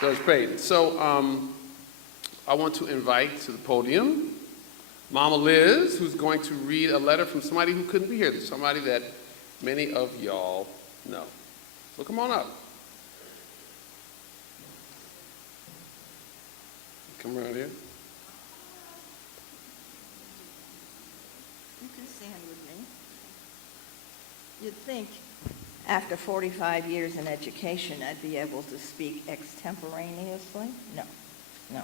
Judge Payton. So I want to invite to the podium Mama Liz, who's going to read a letter from somebody who couldn't be here, somebody that many of y'all know. So come on up. Come around here. You can stand with me. You'd think after 45 years in education I'd be able to speak extemporaneously. No.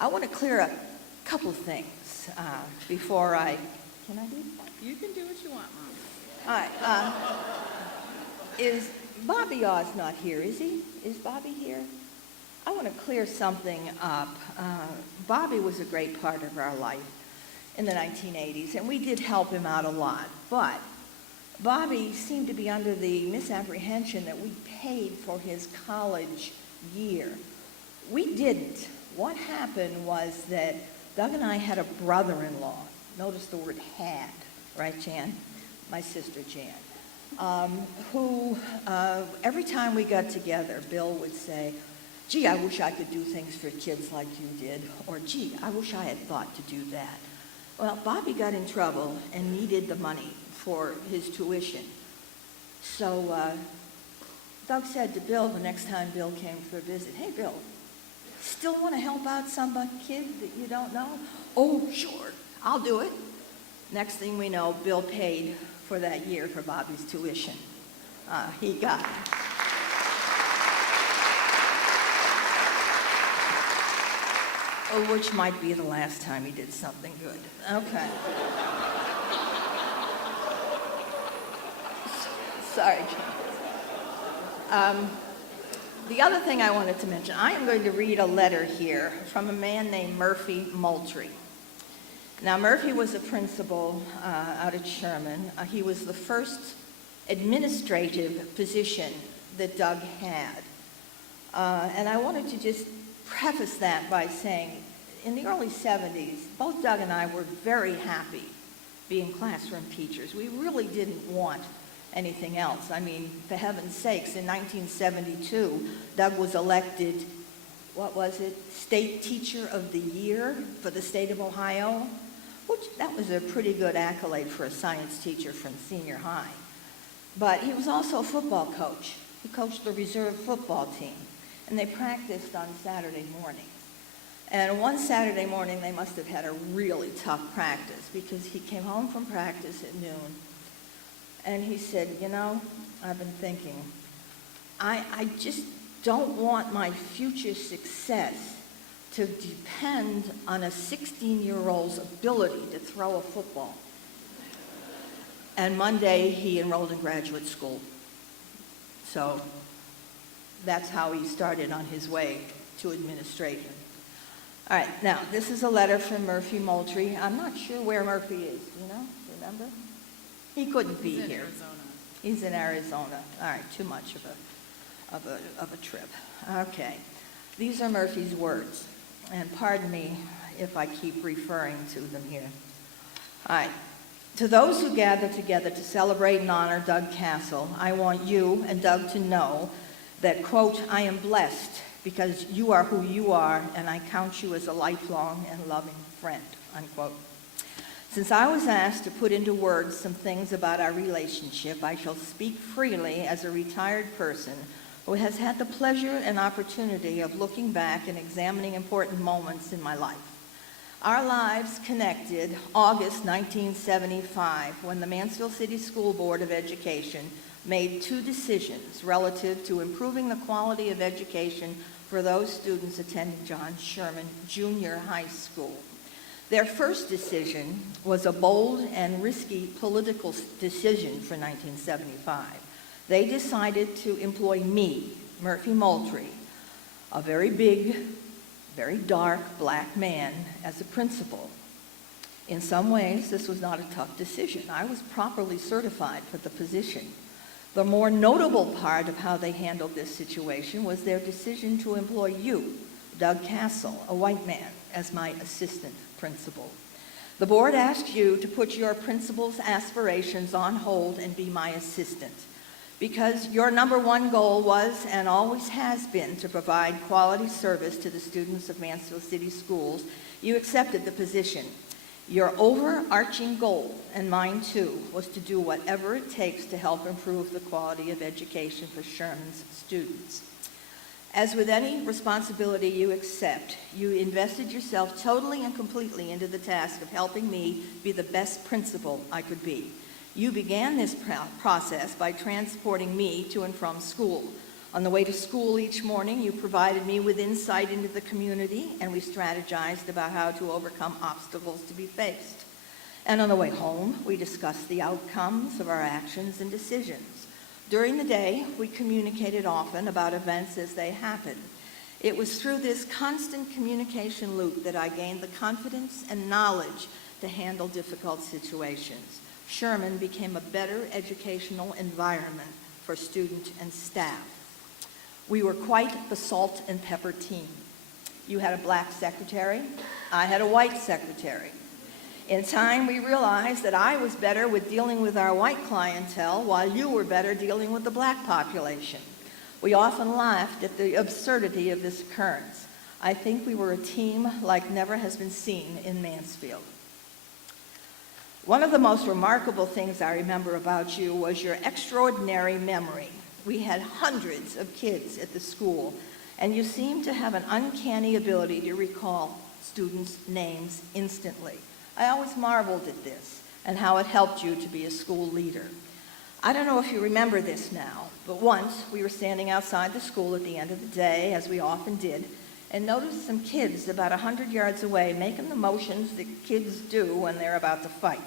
I want to clear up a couple of things before I... Can I do? You can do what you want, Mom. All right. Is Bobby Oz not here, is he? Is Bobby here? I want to clear something up. Bobby was a great part of our life in the 1980s, and we did help him out a lot. But Bobby seemed to be under the misapprehension that we paid for his college year. We didn't. What happened was that Doug and I had a brother-in-law. Notice the word had, right, Jan? My sister, Jan, who every time we got together, Bill would say, gee, I wish I could do things for kids like you did, or gee, I wish I had thought to do that. Well, Bobby got in trouble and needed the money for his tuition. So Doug said to Bill the next time Bill came for a visit, hey, Bill, still want to help out some kid that you don't know? Oh, sure, I'll do it. Next thing we know, Bill paid for that year for Bobby's tuition. He got it. Which might be the last time he did something good. Okay. Sorry, Jim. The other thing I wanted to mention, I am going to read a letter here from a man named Murphy Moultrie. Now, Murphy was a principal out at Sherman. He was the first administrative position that Doug had. And I wanted to just preface that by saying, in the early 70s, both Doug and I were very happy being classroom teachers. We really didn't want anything else. I mean, for heaven's sakes, in 1972, Doug was elected, what was it, State Teacher of the Year for the state of Ohio, which that was a pretty good accolade for a science teacher from senior high. But he was also a football coach. He coached the reserve football team, and they practiced on Saturday mornings. And one Saturday morning, they must have had a really tough practice because he came home from practice at noon, and he said, you know, I've been thinking, I just don't want my future success to depend on a 16-year-old's ability to throw a football. And Monday, he enrolled in graduate school. So that's how he started on his way to administration. All right, now, this is a letter from Murphy Moultrie. I'm not sure where Murphy is. Do you know? Remember? He couldn't be here. He's in Arizona. He's in Arizona. All right, too much of a trip. Okay. These are Murphy's words. And pardon me if I keep referring to them here. All right. To those who gather together to celebrate and honor Doug Castle, I want you and Doug to know that, quote, I am blessed because you are who you are, and I count you as a lifelong and loving friend, unquote. Since I was asked to put into words some things about our relationship, I shall speak freely as a retired person who has had the pleasure and opportunity of looking back and examining important moments in my life. Our lives connected August 1975 when the Mansfield City School Board of Education made two decisions relative to improving the quality of education for those students attending John Sherman Junior High School. Their first decision was a bold and risky political decision for 1975. They decided to employ me, Murphy Moultrie, a very big, very dark black man, as a principal. In some ways, this was not a tough decision. I was properly certified for the position. The more notable part of how they handled this situation was their decision to employ you, Doug Castle, a white man, as my assistant principal. The board asked you to put your principal's aspirations on hold and be my assistant. Because your number one goal was and always has been to provide quality service to the students of Mansfield City Schools, you accepted the position. Your overarching goal, and mine too, was to do whatever it takes to help improve the quality of education for Sherman's students. As with any responsibility you accept, you invested yourself totally and completely into the task of helping me be the best principal I could be. You began this process by transporting me to and from school. On the way to school each morning, you provided me with insight into the community, and we strategized about how to overcome obstacles to be faced. And on the way home, we discussed the outcomes of our actions and decisions. During the day, we communicated often about events as they happened. It was through this constant communication loop that I gained the confidence and knowledge to handle difficult situations. Sherman became a better educational environment for student and staff. We were quite the salt and pepper team. You had a black secretary, I had a white secretary. In time, we realized that I was better with dealing with our white clientele while you were better dealing with the black population. We often laughed at the absurdity of this occurrence. I think we were a team like never has been seen in Mansfield. One of the most remarkable things I remember about you was your extraordinary memory. We had hundreds of kids at the school, and you seemed to have an uncanny ability to recall students' names instantly. I always marveled at this and how it helped you to be a school leader. I don't know if you remember this now, but once we were standing outside the school at the end of the day, as we often did, and noticed some kids about 100 yards away making the motions that kids do when they're about to fight.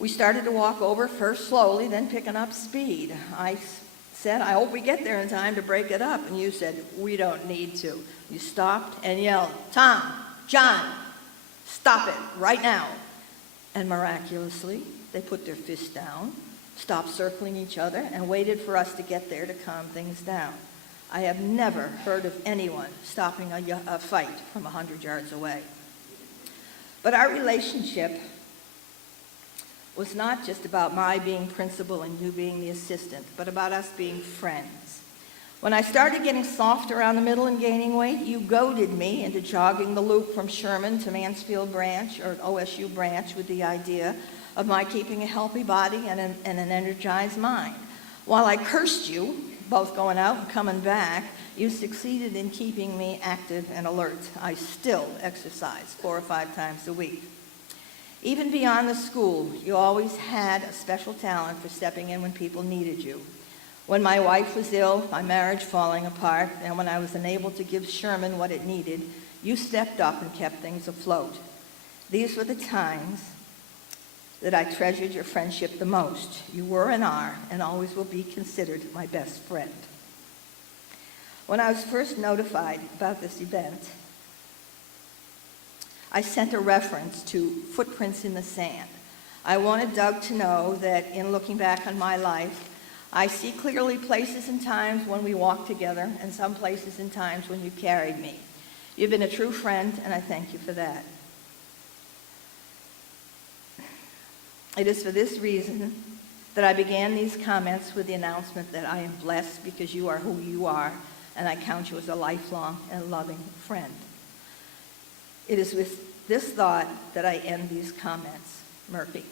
We started to walk over, first slowly, then picking up speed. I said, I hope we get there in time to break it up. And you said, we don't need to. You stopped and yelled, Tom, John, stop it right now. And miraculously, they put their fists down, stopped circling each other, and waited for us to get there to calm things down. I have never heard of anyone stopping a fight from 100 yards away. But our relationship was not just about my being principal and you being the assistant, but about us being friends. When I started getting soft around the middle and gaining weight, you goaded me into jogging the loop from Sherman to Mansfield branch or OSU branch with the idea of my keeping a healthy body and an energized mind. While I cursed you, both going out and coming back, you succeeded in keeping me active and alert. I still exercise 4 or 5 times a week. Even beyond the school, you always had a special talent for stepping in when people needed you. When my wife was ill, my marriage falling apart, and when I was unable to give Sherman what it needed, you stepped up and kept things afloat. These were the times that I treasured your friendship the most. You were and are, and always will be considered my best friend. When I was first notified about this event, I sent a reference to footprints in the sand. I wanted Doug to know that in looking back on my life, I see clearly places and times when we walked together and some places and times when you carried me. You've been a true friend, and I thank you for that. It is for this reason that I began these comments with the announcement that I am blessed because you are who you are, and I count you as a lifelong and loving friend. It is with this thought that I end these comments. Murphy.